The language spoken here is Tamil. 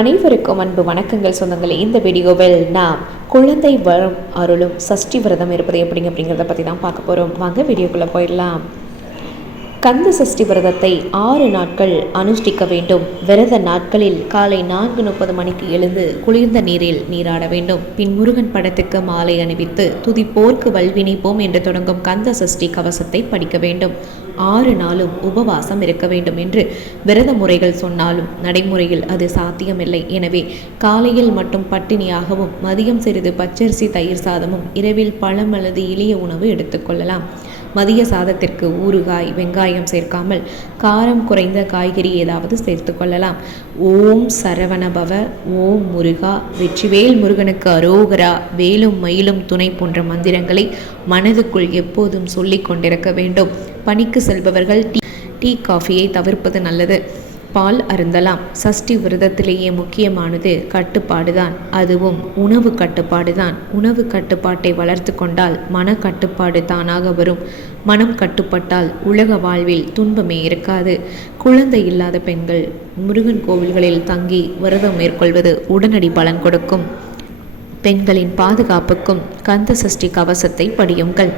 அனைவருக்கும் அன்பு வணக்கங்கள் சொந்தங்களே. இந்த வீடியோவில் நாம் குழந்தை வரும் அருளும் சஷ்டி விரதம் இருப்பது எப்படிங்க அப்படிங்கிறத பற்றி தான் பார்க்க போகிறோம் வாங்க வீடியோக்குள்ளே போயிடலாம். கந்த சஷ்டி விரதத்தை ஆறு நாட்கள் அனுஷ்டிக்க வேண்டும். விரத நாட்களில் காலை நான்கு முப்பது மணிக்கு எழுந்து குளிர்ந்த நீரில் நீராட வேண்டும். பின் முருகன் படத்துக்கு மாலை அணிவித்து துதிப்போர்க்கு வல்வினைப்போம் என்று தொடங்கும் கந்த சஷ்டி கவசத்தை படிக்க வேண்டும். ஆறு நாளும் உபவாசம் இருக்க வேண்டும் என்று விரத முறைகள் சொன்னாலும் நடைமுறையில் அது சாத்தியமில்லை. எனவே காலையில் மட்டும் பட்டினியாகவும் மதியம் சிறிது பச்சரிசி தயிர் சாதமும் இரவில் பழம் அல்லது இளிய உணவு எடுத்துக்கொள்ளலாம் மதிய சாதத்திற்கு ஊறுகாய் வெங்காயம் சேர்க்காமல் காரம் குறைந்த காய்கறி ஏதாவது சேர்த்து கொள்ளலாம். ஓம் சரவணபவ ஓம் முருகா வெற்றிவேல் முருகனுக்கு அரோகரா வேலும் மயிலும் துணை போன்ற மந்திரங்களை மனதுக்குள் எப்போதும் சொல்லிக் கொண்டிருக்க வேண்டும். பணிக்கு செல்பவர்கள் டீ டீ காஃபியை தவிர்ப்பது நல்லது. பால் அருந்தலாம். சஷ்டி விரதத்திலேயே முக்கியமானது கட்டுப்பாடுதான். அதுவும் உணவு கட்டுப்பாடுதான். உணவு கட்டுப்பாட்டை வளர்த்து கொண்டால் மன கட்டுப்பாடு தானாக வரும். மனம் கட்டுப்பட்டால் உலக வாழ்வில் துன்பமே இருக்காது. குழந்தை இல்லாத பெண்கள் முருகன் கோவில்களில் தங்கி விரதம் மேற்கொள்வது உடனடி பலன் கொடுக்கும். பெண்களின் பாதுகாப்புக்கும் கந்த சஷ்டி கவசத்தை படியுங்கள்.